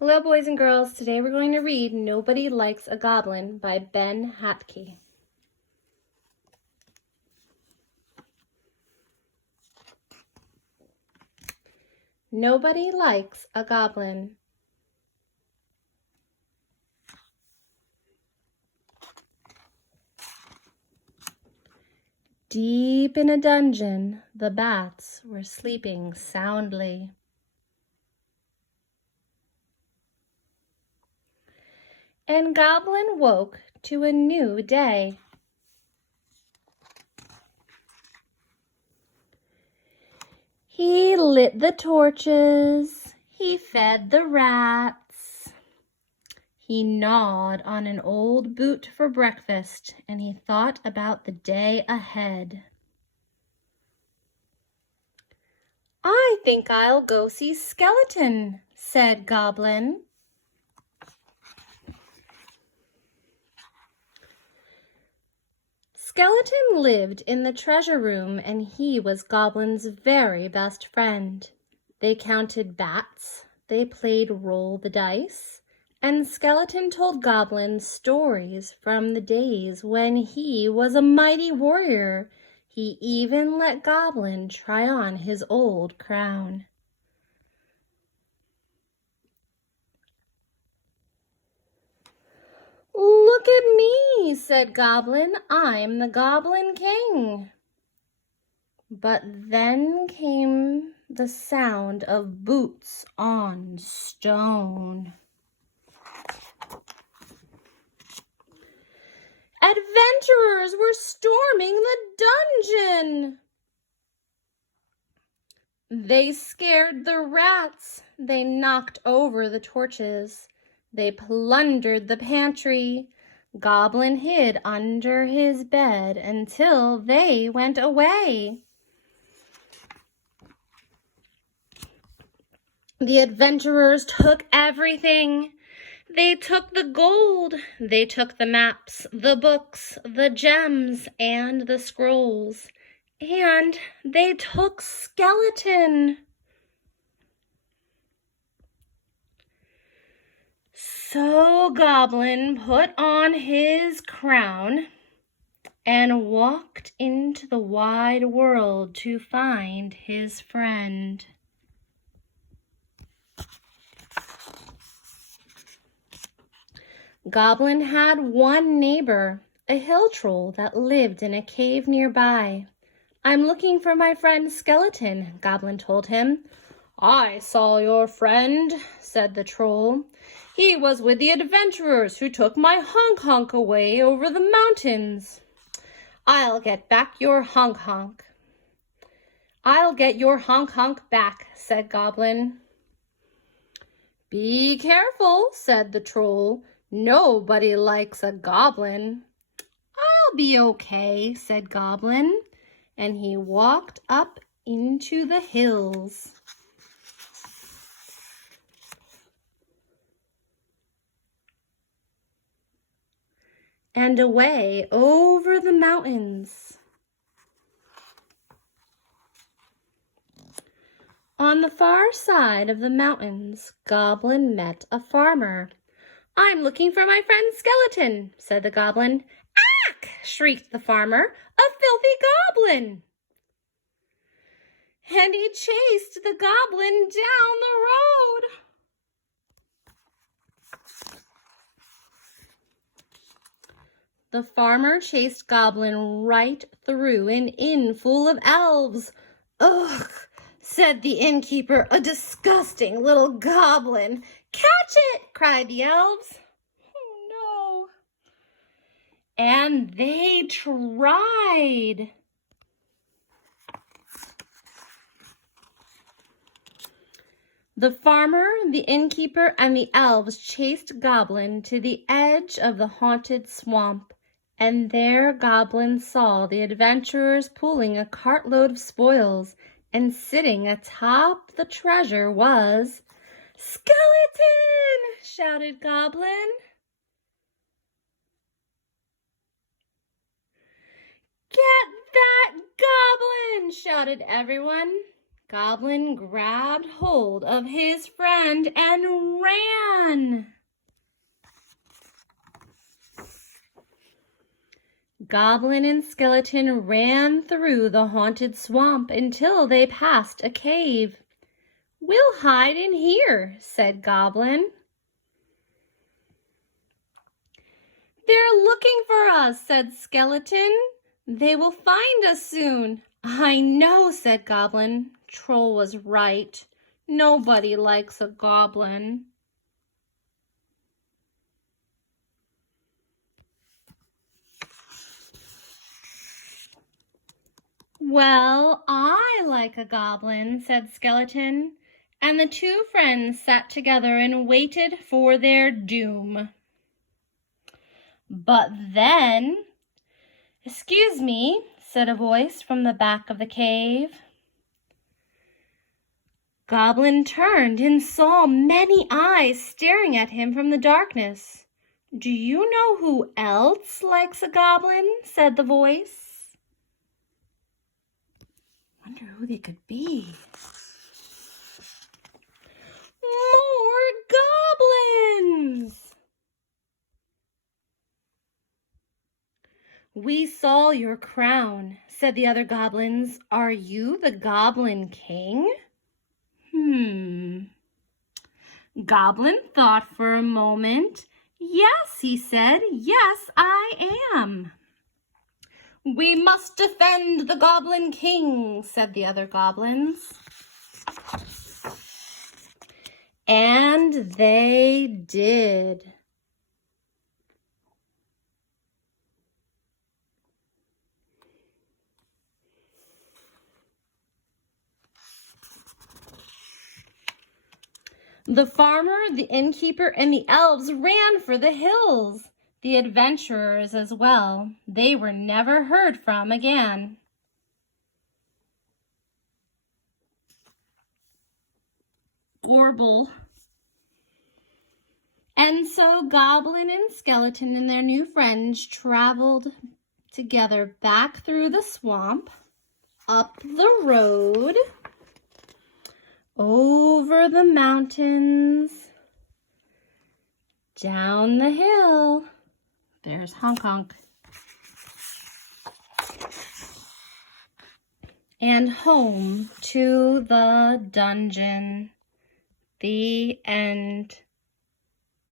Hello, boys and girls. Today we're going to read Nobody Likes a Goblin by Ben Hatke. Nobody likes a goblin. Deep in a dungeon, the bats were sleeping soundly. And Goblin woke to a new day. He lit the torches, he fed the rats, he gnawed on an old boot for breakfast, and he thought about the day ahead. "I think I'll go see Skeleton," said Goblin. Skeleton lived in the treasure room, and he was Goblin's very best friend. They counted bats, they played roll the dice, and Skeleton told Goblin stories from the days when he was a mighty warrior. He even let Goblin try on his old crown. "Look at me," said Goblin. "I'm the Goblin King." But then came the sound of boots on stone. Adventurers were storming the dungeon. They scared the rats. They knocked over the torches. They plundered the pantry. Goblin hid under his bed until they went away. The adventurers took everything. They took the gold, they took the maps, the books, the gems, and the scrolls, and they took Skeleton. So Goblin put on his crown and walked into the wide world to find his friend. Goblin had one neighbor, a hill troll that lived in a cave nearby. "I'm looking for my friend Skeleton," Goblin told him. "I saw your friend," said the troll. "He was with the adventurers who took my honk-honk away over the mountains." "I'll get back your honk-honk." "I'll get your honk-honk back," said Goblin. "Be careful," said the troll. "Nobody likes a goblin." "I'll be okay," said Goblin, and he walked up into the hills. And away over the mountains. On the far side of the mountains, Goblin met a farmer. "I'm looking for my friend Skeleton," said the Goblin. "Ack!" shrieked the farmer. "A filthy goblin!" And he chased the goblin down the road. The farmer chased Goblin right through an inn full of elves. "Ugh," said the innkeeper, "a disgusting little goblin." "Catch it!" cried the elves. "Oh, no." And they tried. The farmer, the innkeeper, and the elves chased Goblin to the edge of the haunted swamp. And there Goblin saw the adventurers pulling a cartload of spoils, and sitting atop the treasure was "Skeleton!" shouted Goblin. "Get that goblin!" shouted everyone. Goblin grabbed hold of his friend and ran. Goblin and Skeleton ran through the haunted swamp until they passed a cave. "We'll hide in here," said Goblin. "They're looking for us," said Skeleton. "They will find us soon." "I know," said Goblin. Troll was right. Nobody likes a goblin. "Well, I like a goblin," said Skeleton, and the two friends sat together and waited for their doom. But then, "Excuse me," said a voice from the back of the cave. Goblin turned and saw many eyes staring at him from the darkness. "Do you know who else likes a goblin?" said the voice. Wonder who they could be. More goblins! "We saw your crown," said the other goblins. "Are you the Goblin King?" Goblin thought for a moment. "Yes," he said. "Yes, I am." "We must defend the Goblin King," said the other goblins. And they did. The farmer, the innkeeper, and the elves ran for the hills. The adventurers as well. They were never heard from again. Orble. And so Goblin and Skeleton and their new friends traveled together back through the swamp, up the road, over the mountains, down the hill. There's Honk Honk. And home to the dungeon. The end.